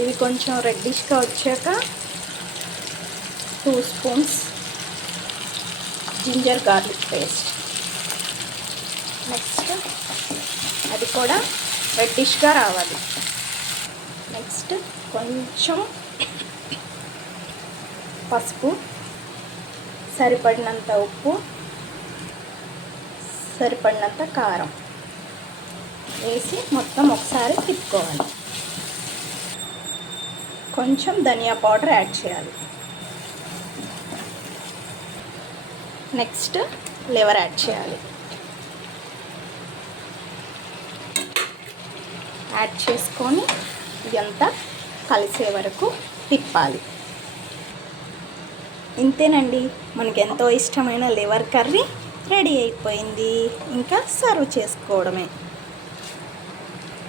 ఇవి కొంచెం రెడ్డిష్గా వచ్చాక 2 spoons ginger garlic paste. Next అది కూడా రెడ్డిష్గా రావాలి. నెక్స్ట్ కొంచెం పసుపు, సరిపడినంత ఉప్పు, సరిపడినంత కారం వేసి మొత్తం ఒకసారి తిప్పుకోవాలి. కొంచెం ధనియా పౌడర్ యాడ్ చేయాలి. నెక్స్ట్ లివర్ యాడ్ చేయాలి. యాడ్ చేసుకొని ఇదంతా కలిసే వరకు తిప్పాలి. ఇంతేనండి, మనకి ఎంతో ఇష్టమైన లివర్ కర్రీ రెడీ అయిపోయింది. ఇంకా సర్వ్ చేసుకోవడమే.